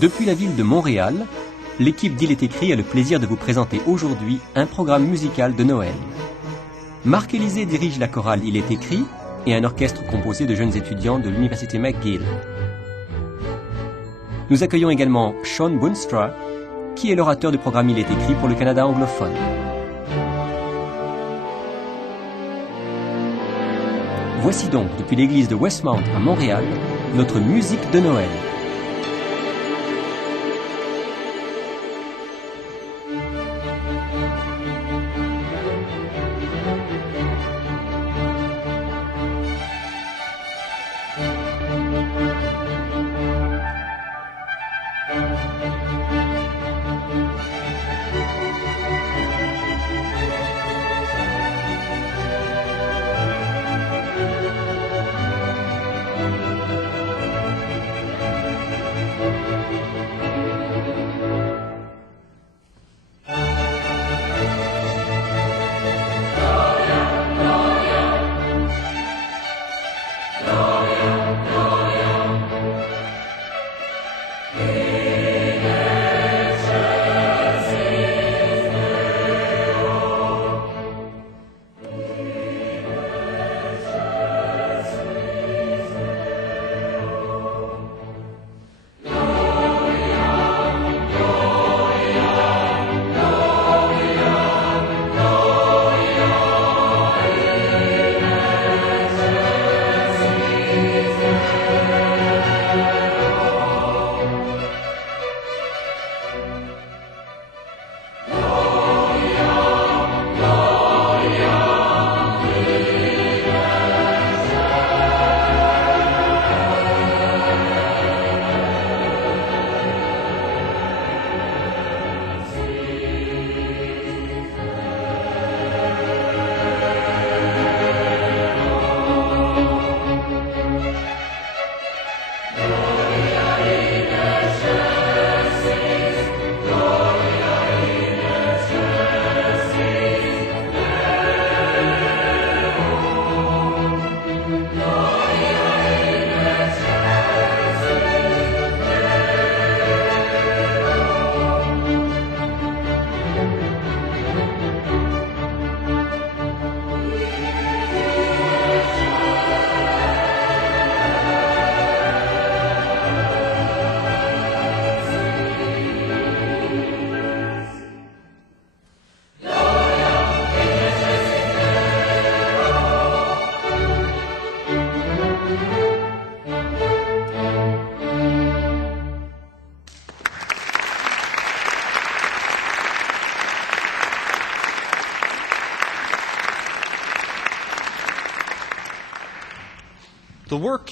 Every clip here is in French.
Depuis la ville de Montréal, l'équipe d'Il est écrit a le plaisir de vous présenter aujourd'hui un programme musical de Noël. Marc Élisée dirige la chorale Il est écrit et un orchestre composé de jeunes étudiants de l'université McGill. Nous accueillons également Sean Boonstra, qui est l'orateur du programme Il est écrit pour le Canada anglophone. Voici donc, depuis l'église de Westmount à Montréal, notre musique de Noël.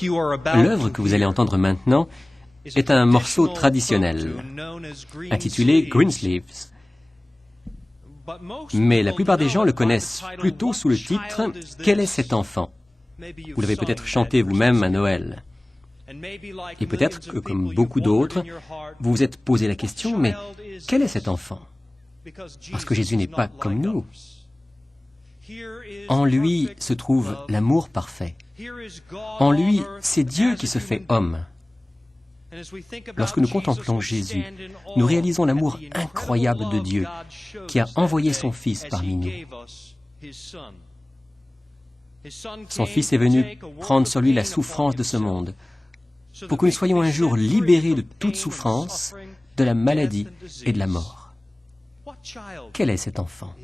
L'œuvre que vous allez entendre maintenant est un morceau traditionnel, intitulé Greensleeves. Mais la plupart des gens le connaissent plutôt sous le titre « Quel est cet enfant ?» Vous l'avez peut-être chanté vous-même à Noël. Et peut-être que, comme beaucoup d'autres, vous vous êtes posé la question « Mais quel est cet enfant ?» Parce que Jésus n'est pas comme nous. En lui se trouve l'amour parfait. En lui, c'est Dieu qui se fait homme. Lorsque nous contemplons Jésus, nous réalisons l'amour incroyable de Dieu qui a envoyé son Fils parmi nous. Son Fils est venu prendre sur lui la souffrance de ce monde pour que nous soyons un jour libérés de toute souffrance, de la maladie et de la mort. Quel est cet enfant ?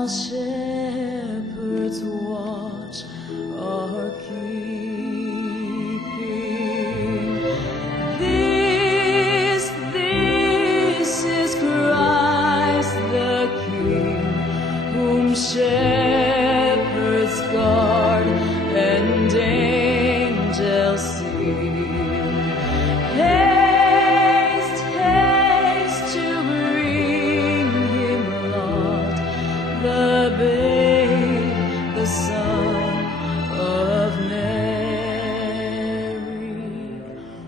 while shepherds watch are keeping. This is Christ the King, whom shepherds guard and angels sing. Haste, haste to bring him, Lord, the babe, the Son of Mary.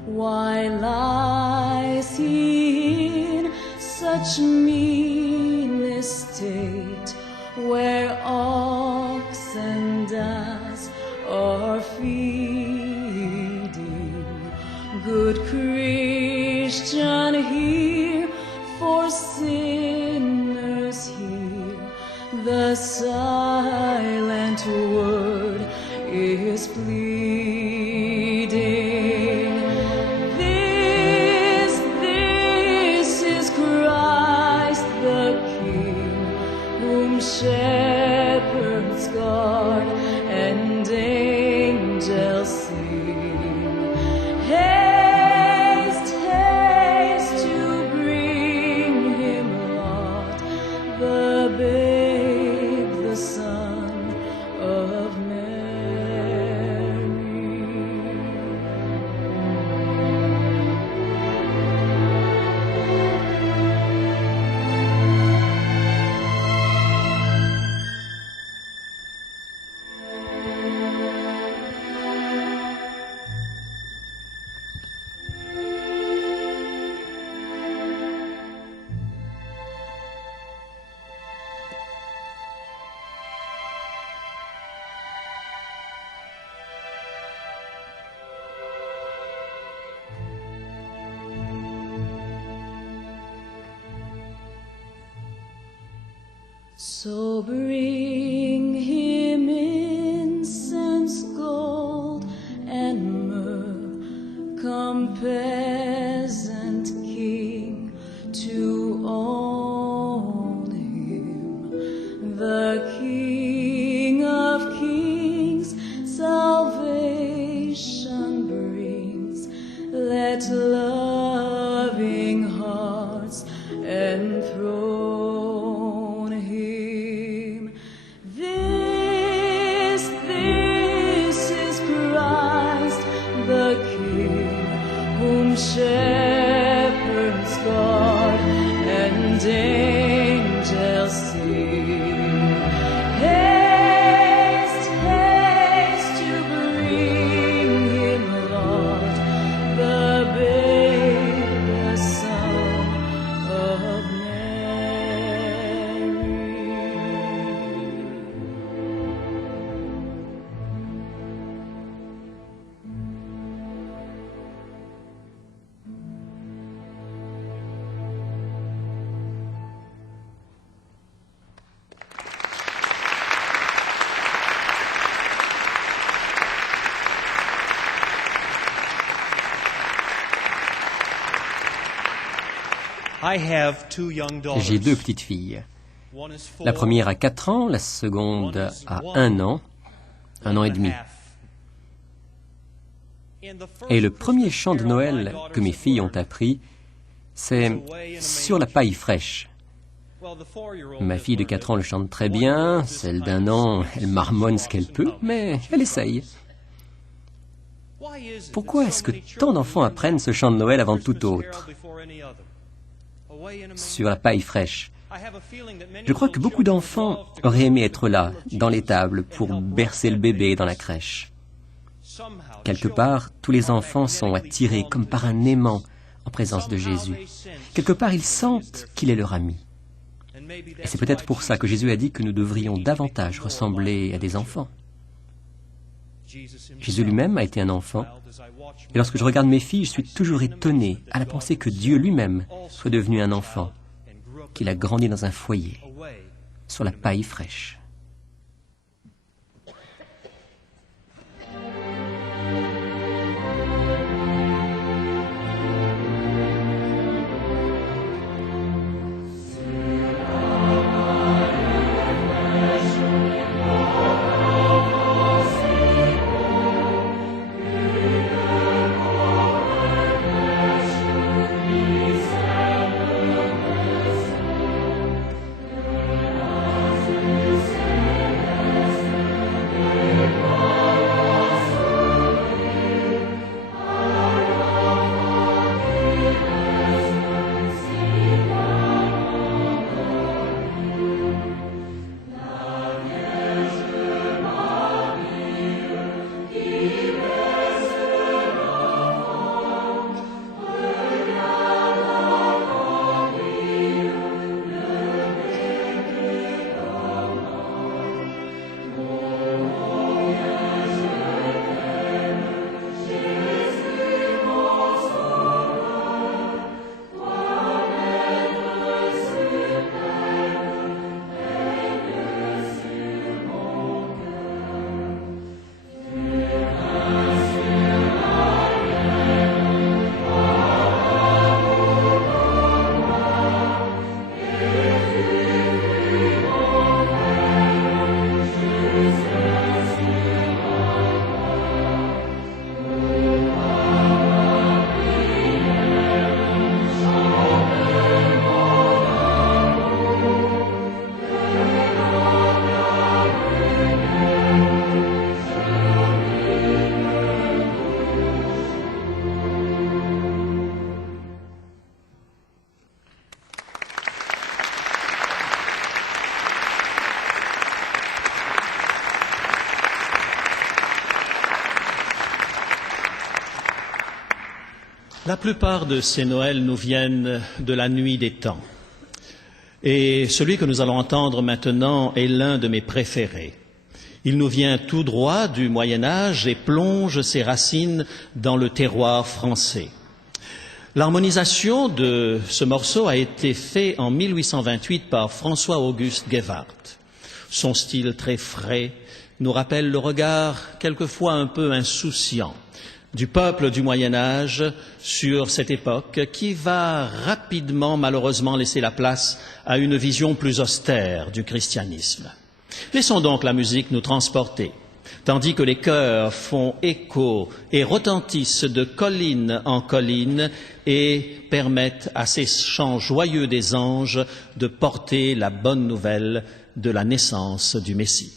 Why lies he in such mean estate, where ox and ass are feeding? Good Christian, hear, for sinners hear, the silent word is pleading. This is Christ the King, whom shepherds guard and angels sing. Haste, haste to bring him, Lord, the babe, the Son of Mary. So bring him incense, gold, and myrrh. Come, peasant king, to own him, the King of kings. Salvation brings. Let loving hearts enthrone him. This is Christ the King, whom shepherds guard and angels sing. Haste, haste to bring him, Lord, the babe, the Son of Mary. J'ai deux petites filles. La première a 4 ans, la seconde a 1 an et demi. Et le premier chant de Noël que mes filles ont appris, c'est Sur la paille fraîche. Ma fille de 4 ans le chante très bien, celle d'1 an, elle marmonne ce qu'elle peut, mais elle essaye. Pourquoi est-ce que tant d'enfants apprennent ce chant de Noël avant tout autre? Sur la paille fraîche. Je crois que beaucoup d'enfants auraient aimé être là, dans l'étable, pour bercer le bébé dans la crèche. Quelque part, tous les enfants sont attirés comme par un aimant en présence de Jésus. Quelque part, ils sentent qu'il est leur ami. Et c'est peut-être pour ça que Jésus a dit que nous devrions davantage ressembler à des enfants. Jésus lui-même a été un enfant. Et lorsque je regarde mes filles, je suis toujours étonné à la pensée que Dieu lui-même soit devenu un enfant, qu'il a grandi dans un foyer, sur la paille fraîche. La plupart de ces Noëls nous viennent de la nuit des temps. Et celui que nous allons entendre maintenant est l'un de mes préférés. Il nous vient tout droit du Moyen Âge et plonge ses racines dans le terroir français. L'harmonisation de ce morceau a été faite en 1828 par François-Auguste Guévart. Son style très frais nous rappelle le regard quelquefois un peu insouciant du peuple du Moyen Âge sur cette époque qui va rapidement, malheureusement, laisser la place à une vision plus austère du christianisme. Laissons donc la musique nous transporter, tandis que les chœurs font écho et retentissent de colline en colline et permettent à ces chants joyeux des anges de porter la bonne nouvelle de la naissance du Messie.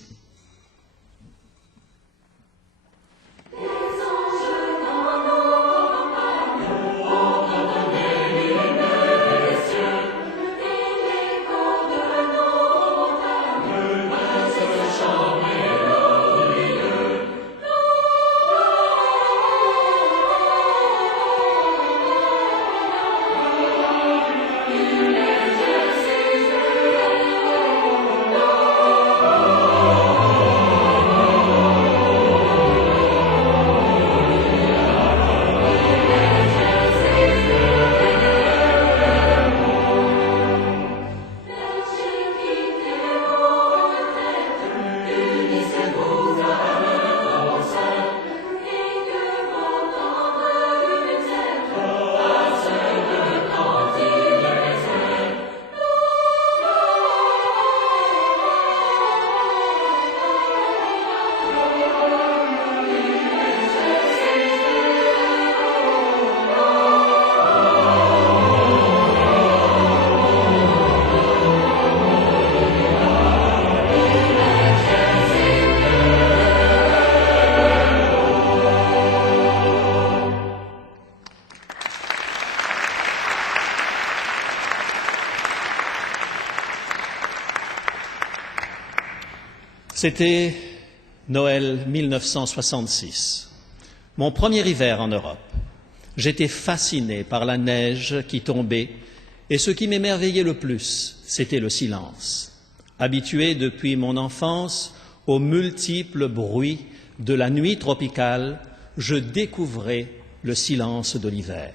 C'était Noël 1966, mon premier hiver en Europe. J'étais fasciné par la neige qui tombait et ce qui m'émerveillait le plus, c'était le silence. Habitué depuis mon enfance aux multiples bruits de la nuit tropicale, je découvrais le silence de l'hiver.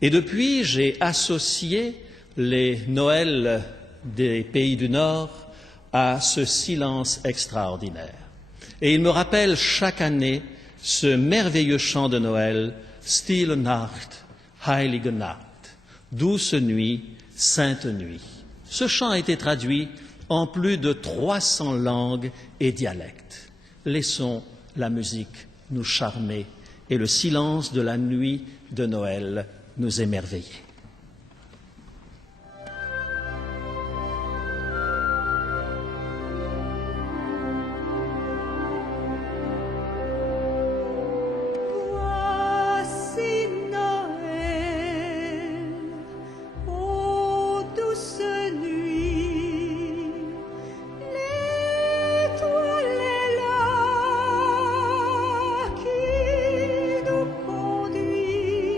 Et depuis, j'ai associé les Noëls des pays du Nord à ce silence extraordinaire. Et il me rappelle chaque année ce merveilleux chant de Noël, Stille Nacht, Heilige Nacht, douce nuit, sainte nuit. Ce chant a été traduit en plus de 300 langues et dialectes. Laissons la musique nous charmer et le silence de la nuit de Noël nous émerveiller. Conduit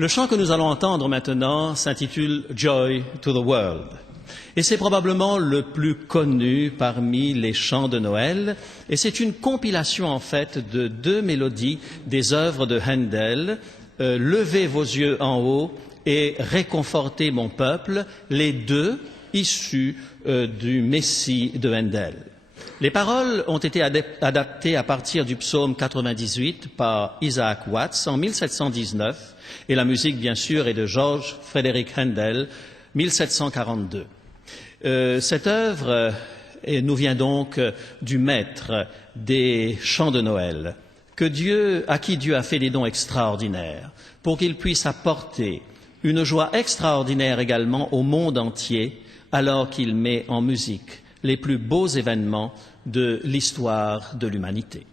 Le chant que nous allons entendre maintenant s'intitule Joy to the World. Et c'est probablement le plus connu parmi les chants de Noël. Et c'est une compilation en fait de 2 mélodies des œuvres de Handel, Levez vos yeux en haut et Réconfortez mon peuple, les 2 issus du Messie de Handel. Les paroles ont été adaptées à partir du psaume 98 par Isaac Watts en 1719 et la musique, bien sûr, est de George Frederick Handel, 1742. Cette œuvre nous vient donc du maître des chants de Noël, à qui Dieu a fait des dons extraordinaires, pour qu'il puisse apporter une joie extraordinaire également au monde entier, alors qu'il met en musique les plus beaux événements de l'histoire de l'humanité.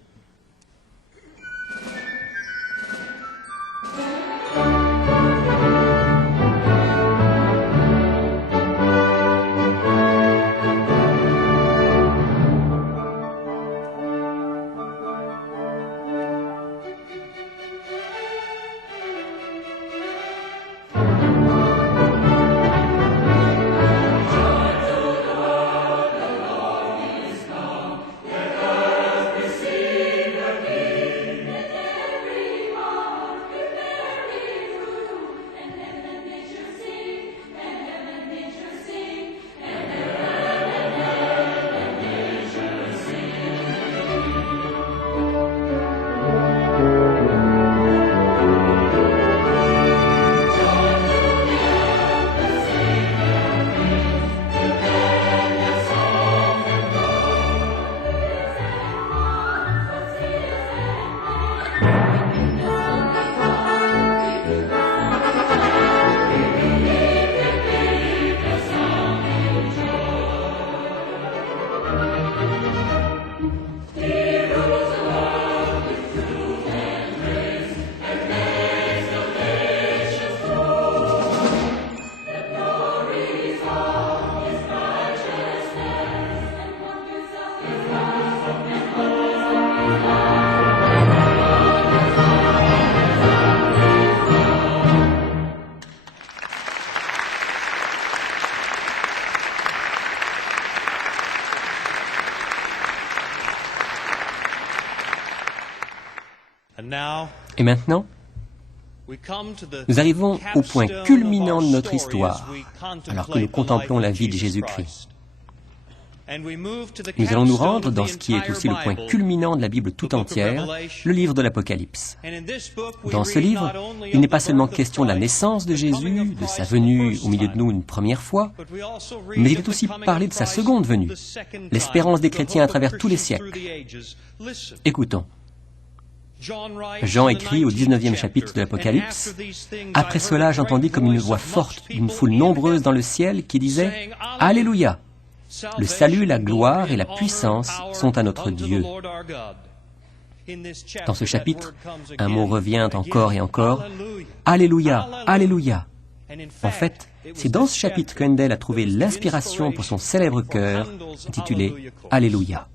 Et maintenant, nous arrivons au point culminant de notre histoire, alors que nous contemplons la vie de Jésus-Christ. Nous allons nous rendre dans ce qui est aussi le point culminant de la Bible tout entière, le livre de l'Apocalypse. Dans ce livre, il n'est pas seulement question de la naissance de Jésus, de sa venue au milieu de nous une première fois, mais il est aussi parlé de sa seconde venue, l'espérance des chrétiens à travers tous les siècles. Écoutons. Jean écrit au 19e chapitre de l'Apocalypse, « Après cela, j'entendis comme une voix forte d'une foule nombreuse dans le ciel qui disait « Alléluia ! Le salut, la gloire et la puissance sont à notre Dieu. » Dans ce chapitre, un mot revient encore et encore, « Alléluia, Alléluia !» En fait, c'est dans ce chapitre qu'Handel a trouvé l'inspiration pour son célèbre chœur intitulé « Alléluia ».